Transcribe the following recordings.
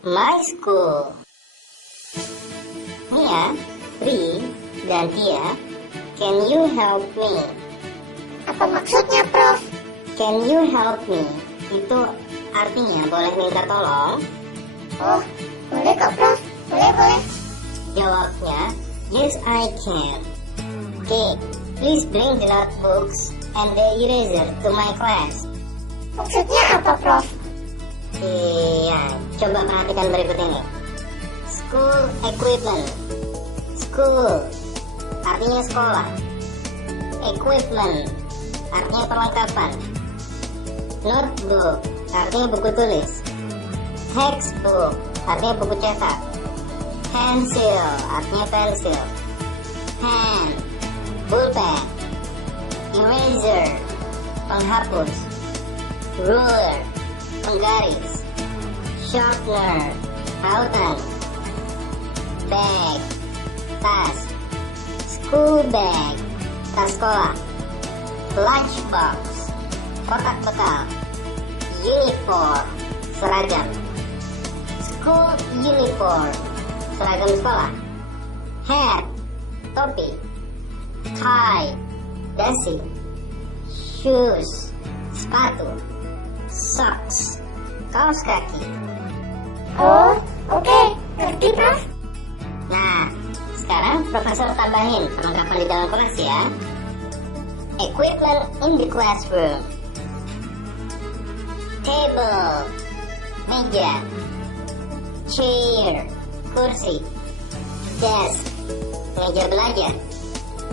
my school. Mia, Ri, dan Tia, can you help me? Apa maksudnya, Prof? Can you help me? Itu artinya boleh minta tolong. Oh, boleh kok, Prof. Boleh. Jawabnya, yes I can. Okay, please bring the notebooks and the eraser to my class. Maksudnya apa, Prof? Iya, coba perhatikan berikut ini. School equipment. School artinya sekolah. Equipment artinya perlengkapan. Notebook artinya buku tulis. Textbook artinya buku cetak. Pencil artinya pensil. Pen, pulpen. Eraser, penghapus. Ruler, penggaris. Sharpener, pautan. Bag, tas. School bag, tas sekolah. Lunchbox, kotak bekal. Uniform, seragam. School uniform, seragam sekolah. Hat, topi. Tie, dasi. Shoes, sepatu. Socks, kaos kaki. Oh, oke. Ngerti, Prof? Nah, sekarang Profesor tambahin perlengkapan di dalam kelas ya. Equipment in the classroom. Table, meja. Chair, kursi. Desk, meja belajar.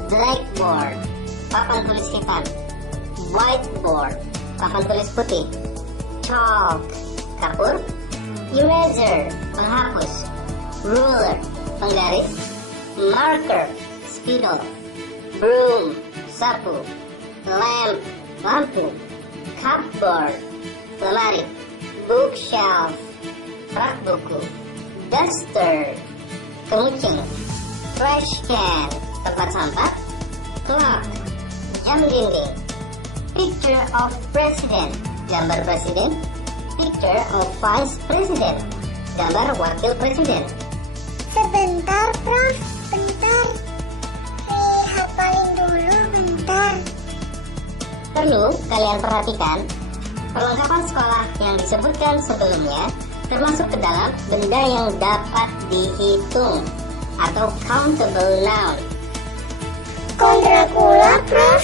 Blackboard, papan tulis Ivan. Whiteboard, papan tulis putih. Chalk, kapur. Eraser, penghapus. Ruler, penggaris. Marker, spidol. Broom, sapu. Lamp, lampu. Cupboard, lemari. Bookshelf, rak buku. Duster, kemucing. Trash can, tempat sampah. Clock, jam dinding. Picture of president, gambar presiden. Picture of vice president, gambar wakil presiden. Sebentar, Prof. Bentar. Hafalin dulu, bentar. Perlu kalian perhatikan, perlengkapan sekolah yang disebutkan sebelumnya termasuk ke dalam benda yang dapat dihitung atau countable noun. Kontrakula, Prof.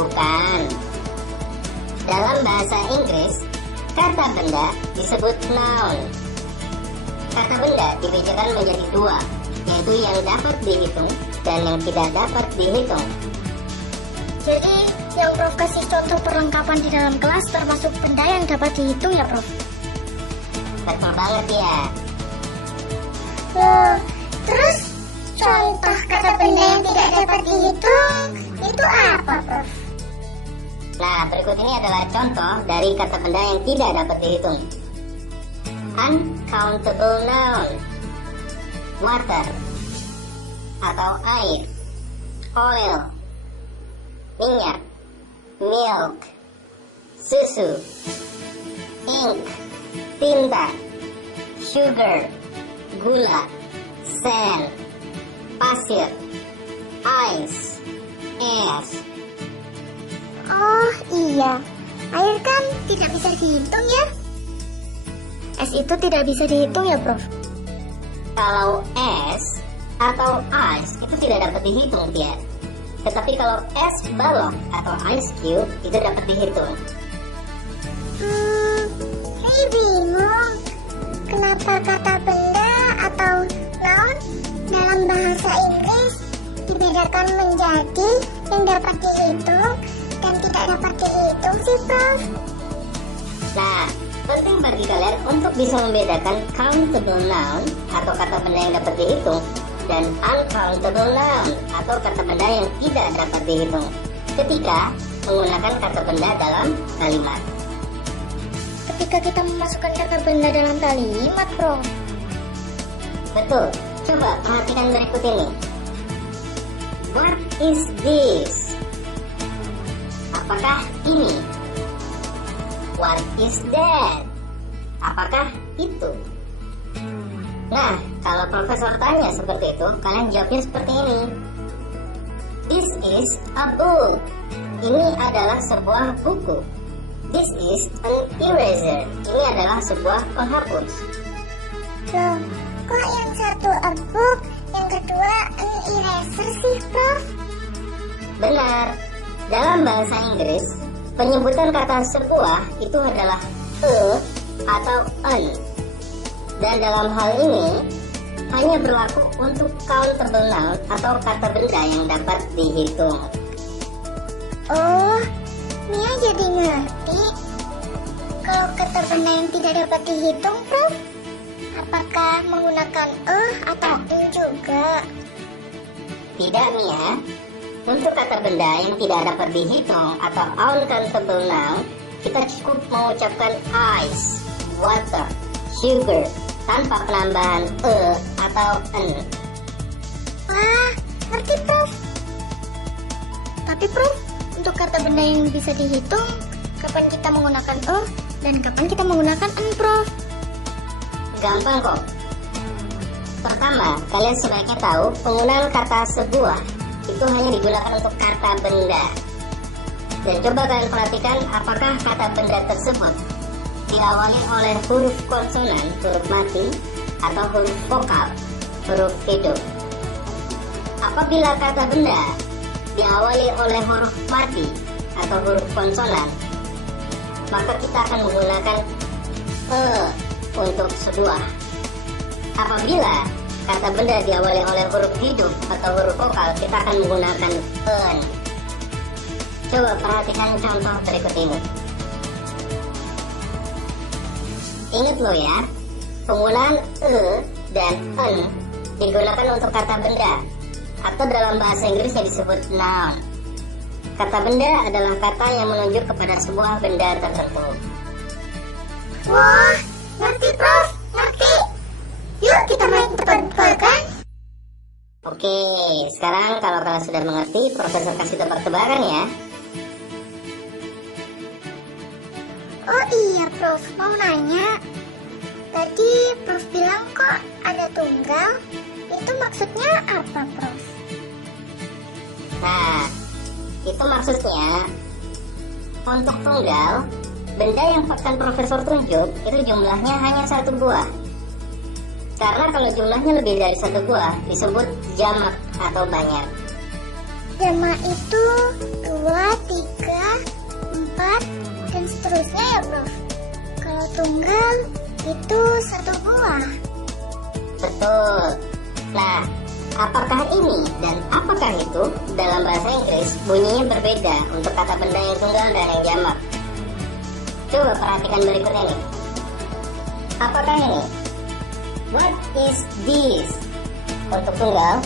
Bukan. Dalam bahasa Inggris, kata benda disebut noun. Kata benda dibedakan menjadi dua, yaitu yang dapat dihitung dan yang tidak dapat dihitung. Jadi, yang Prof kasih contoh perlengkapan di dalam kelas termasuk benda yang dapat dihitung ya, Prof? Betul banget ya. Loh, terus contoh kata benda yang tidak dapat dihitung itu apa, Prof? Nah, berikut ini adalah contoh dari kata benda yang tidak dapat dihitung. Uncountable noun. Water atau air. Oil, minyak. Milk, susu. Ink, tinta. Sugar, gula. Sand, pasir. Ice, es. Oh iya, air kan tidak bisa dihitung ya? Es itu tidak bisa dihitung ya, Prof? Kalau es atau ice itu tidak dapat dihitung dia. Tetapi kalau es balok atau ice cube itu dapat dihitung. Saya bingung. Kenapa kata benda atau noun dalam bahasa Inggris dibedakan menjadi yang dapat dihitung dan tidak dapat dihitung sih, Prof? Nah, penting bagi kalian untuk bisa membedakan countable noun atau kata benda yang dapat dihitung dan uncountable noun atau kata benda yang tidak dapat dihitung ketika menggunakan kata benda dalam kalimat. Ketika kita memasukkan kata benda dalam kalimat, Prof. Betul, coba perhatikan berikut ini. What is this? Apakah ini? What is that? Apakah itu? Nah, kalau profesor tanya seperti itu, kalian jawabnya seperti ini. This is a book. Ini adalah sebuah buku. This is an eraser. Ini adalah sebuah penghapus. Loh, kok yang satu a book, yang kedua an eraser sih, Prof? Benar. Dalam bahasa Inggris, penyebutan kata sebuah itu adalah a atau an. Dan dalam hal ini hanya berlaku untuk countable noun atau kata benda yang dapat dihitung. Oh, Mia jadi ngerti. Kalau kata benda yang tidak dapat dihitung, Prof, apakah menggunakan atau in juga? Tidak, Mia. Untuk kata benda yang tidak dapat dihitung atau uncountable noun, kita cukup mengucapkan ice, water, sugar tanpa penambahan atau n. Wah, ngerti, Prof. Tapi, Prof, untuk kata benda yang bisa dihitung, kapan kita menggunakan dan kapan kita menggunakan n, Prof? Gampang kok. Pertama, kalian sebaiknya tahu penggunaan kata sebuah itu hanya digunakan untuk kata benda. Dan coba kalian perhatikan apakah kata benda tersebut diawali oleh huruf konsonan, huruf mati, atau huruf vokal, huruf hidup. Apabila kata benda diawali oleh huruf mati atau huruf konsonan, maka kita akan menggunakan untuk sebuah. Apabila kata benda diawali oleh huruf hidup atau huruf vokal, kita akan menggunakan en. Coba perhatikan contoh berikut ini. Ingat lo ya, penggunaan dan en digunakan untuk kata benda, atau dalam bahasa Inggrisnya disebut noun. Kata benda adalah kata yang menunjuk kepada sebuah benda tertentu. Wah, ngerti, Prof, ngerti. Yuk kita main tebak-tebakan. Oke, sekarang kalau kalian sudah mengerti, Profesor kasih tebak-tebakan ya. Oh iya, Prof, mau nanya. Tadi Prof bilang kok ada tunggal. Itu maksudnya apa, Prof? Nah, itu maksudnya untuk tunggal, benda yang akan Profesor tunjuk itu jumlahnya hanya satu buah. Karena kalau jumlahnya lebih dari satu buah disebut jamak atau banyak. Jamak itu 2, 3, 4, dan seterusnya ya, Prof. Kalau tunggal itu satu buah. Betul. Nah, apakah ini dan apakah itu dalam bahasa Inggris bunyinya berbeda untuk kata benda yang tunggal dan yang jamak. Coba perhatikan berikutnya nih. Apakah ini? What is this? Untuk tunggal.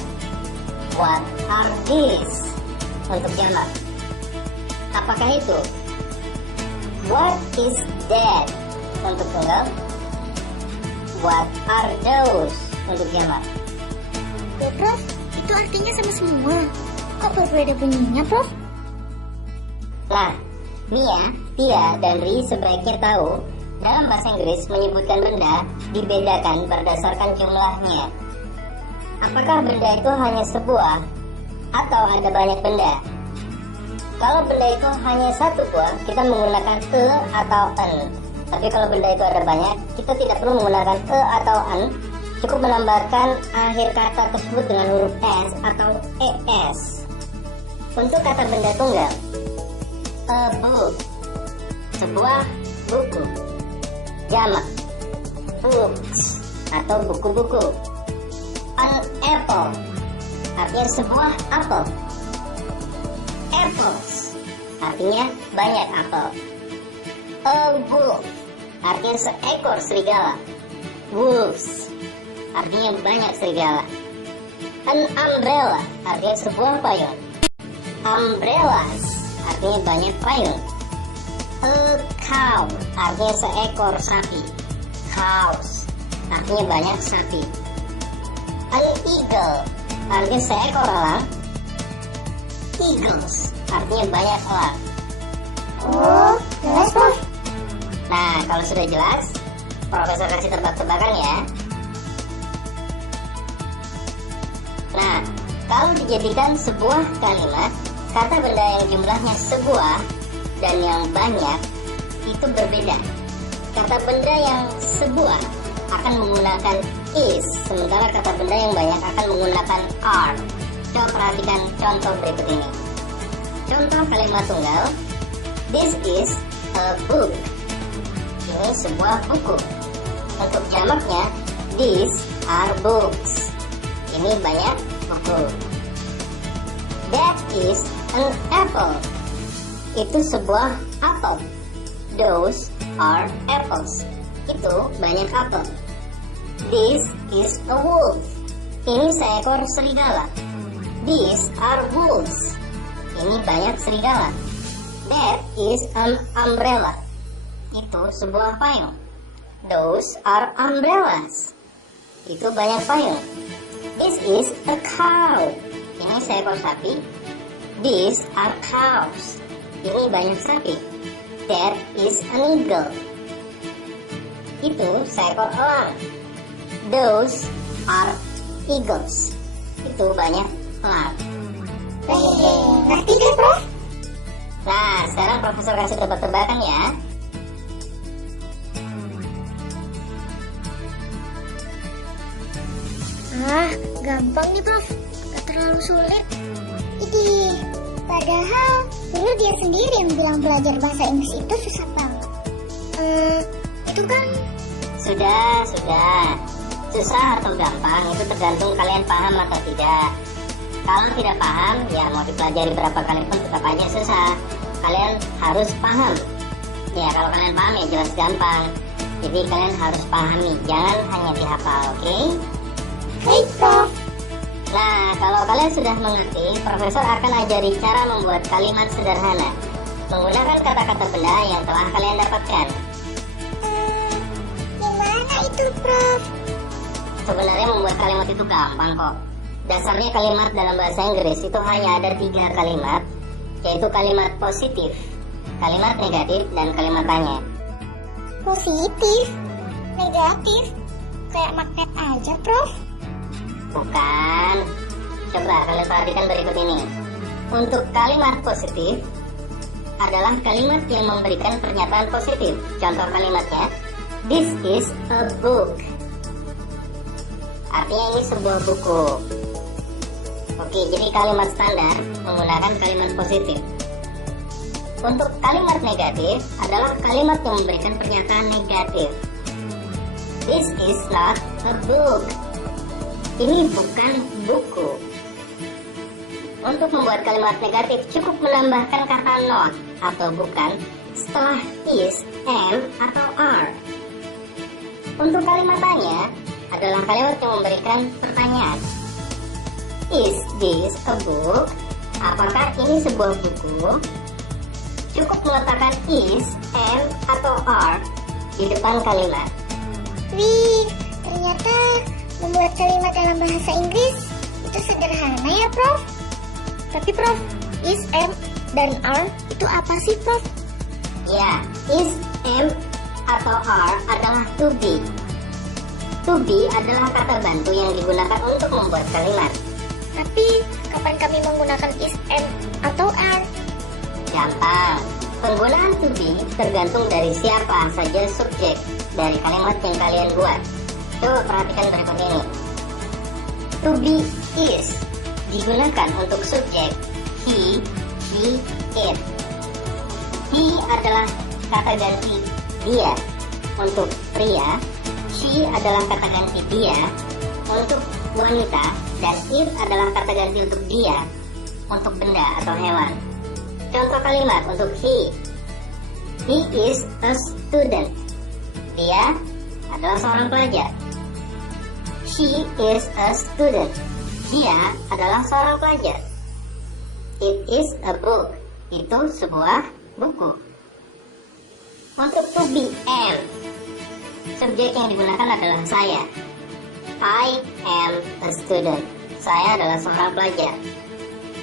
What are these? Untuk jamak. Apakah itu? What is that? Untuk tunggal. What are those? Untuk jamak. Ya, Prof, itu artinya sama semua. Kok berbeda bunyinya, Prof? Nah, Mia, Tia, dan Ri sebaiknya tahu dalam bahasa Inggris menyebutkan benda dibedakan berdasarkan jumlahnya. Apakah benda itu hanya sebuah atau ada banyak benda? Kalau benda itu hanya satu buah, kita menggunakan atau n. Tapi kalau benda itu ada banyak, kita tidak perlu menggunakan atau n. Cukup menambahkan akhir kata tersebut dengan huruf s atau es. Untuk kata benda tunggal, a book, sebuah buku. Jamak, books atau buku-buku. An apple, artinya sebuah apel. Apples, artinya banyak apel. A wolf, artinya seekor serigala. Wolves, artinya banyak serigala. An umbrella, artinya sebuah payung. Umbrellas, artinya banyak payung. A cow, artinya seekor sapi. Cows, artinya banyak sapi. An eagle, artinya seekor elang. Eagles, artinya banyak elang. Oh, jelas, Prof. Nah, kalau sudah jelas, Profesor kasih tebak-tebakan ya. Nah, kalau dijadikan sebuah kalimat, kata benda yang jumlahnya sebuah dan yang banyak itu berbeda. Kata benda yang sebuah akan menggunakan is, sementara kata benda yang banyak akan menggunakan are. Coba perhatikan contoh berikut ini. Contoh kalimat tunggal, this is a book. Ini sebuah buku. Untuk jamaknya, these are books. Ini banyak buku. That is an apple. Itu sebuah apel. Those are apples. Itu banyak apel. This is a wolf. Ini seekor serigala. These are wolves. Ini banyak serigala. That is an umbrella. Itu sebuah payung. Those are umbrellas. Itu banyak payung. This is a cow. Ini seekor sapi. These are cows. Ini banyak sapi. That is an eagle. Itu seekor elang. Those are eagles. Itu banyak elang. Ngerti kan, Prof? Nah, sekarang Profesor kasih tebak-tebakan ya. Gampang nih, Prof. Gak terlalu sulit. Idih, padahal dulu dia sendiri yang bilang belajar bahasa Inggris itu susah banget. Itu kan... Sudah. Susah atau gampang itu tergantung kalian paham atau tidak. Kalau tidak paham, ya mau dipelajari berapa kali pun tetap aja susah. Kalian harus paham. Ya, kalau kalian paham ya jelas gampang. Jadi kalian harus pahami, jangan hanya dihafal, oke? Baik, Prof. Nah, kalau kalian sudah mengerti, Profesor akan ajari cara membuat kalimat sederhana menggunakan kata-kata benda yang telah kalian dapatkan. Gimana itu, Prof? Sebenarnya membuat kalimat itu gampang kok. Dasarnya kalimat dalam bahasa Inggris itu hanya ada 3 kalimat, yaitu kalimat positif, kalimat negatif, dan kalimat tanya. Positif? Negatif? Kayak magnet aja, Prof. Bukan. Coba kalian perhatikan berikut ini. Untuk kalimat positif adalah kalimat yang memberikan pernyataan positif. Contoh kalimatnya, this is a book. Artinya ini sebuah buku. Oke, jadi kalimat standar menggunakan kalimat positif. Untuk kalimat negatif adalah kalimat yang memberikan pernyataan negatif. This is not a book. Ini bukan buku. Untuk membuat kalimat negatif cukup menambahkan kata not atau bukan setelah is, am, atau are. Untuk kalimat tanya adalah kalimat yang memberikan pertanyaan. Is this a book? Apakah ini sebuah buku? Cukup meletakkan is, am, atau are di depan kalimat. Wih, ternyata membuat kalimat dalam bahasa Inggris itu sederhana ya, Prof. Tapi Prof, is, am, dan are itu apa sih, Prof? Ya, is, am, atau are adalah to be. To be adalah kata bantu yang digunakan untuk membuat kalimat. Tapi kapan kami menggunakan is, am, atau are? Gampang. Penggunaan to be tergantung dari siapa saja subjek dari kalimat yang kalian buat. Coba perhatikan berikut ini. To be is digunakan untuk subjek he, she, it. He adalah kata ganti dia untuk pria. She adalah kata ganti dia untuk wanita, dan it adalah kata ganti untuk dia untuk benda atau hewan. Contoh kalimat untuk he. He is a student. Dia adalah seorang pelajar. She is a student. Dia adalah seorang pelajar. It is a book. Itu sebuah buku. Untuk to be am, subjek yang digunakan adalah saya. I am a student. Saya adalah seorang pelajar.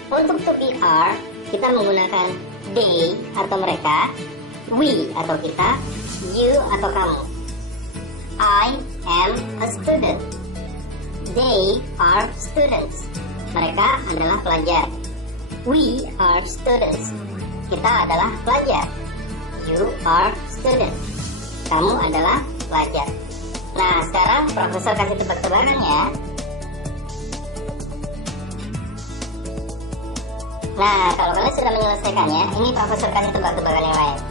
Untuk to be are, kita menggunakan they atau mereka, we atau kita, you atau kamu. I am a student. They are students. Mereka adalah pelajar. We are students. Kita adalah pelajar. You are student. Kamu adalah pelajar. Nah, sekarang Profesor kasih tebak-tebakan ya. Nah, kalau kalian sudah menyelesaikannya, ini Profesor kasih tebak-tebakan yang lain.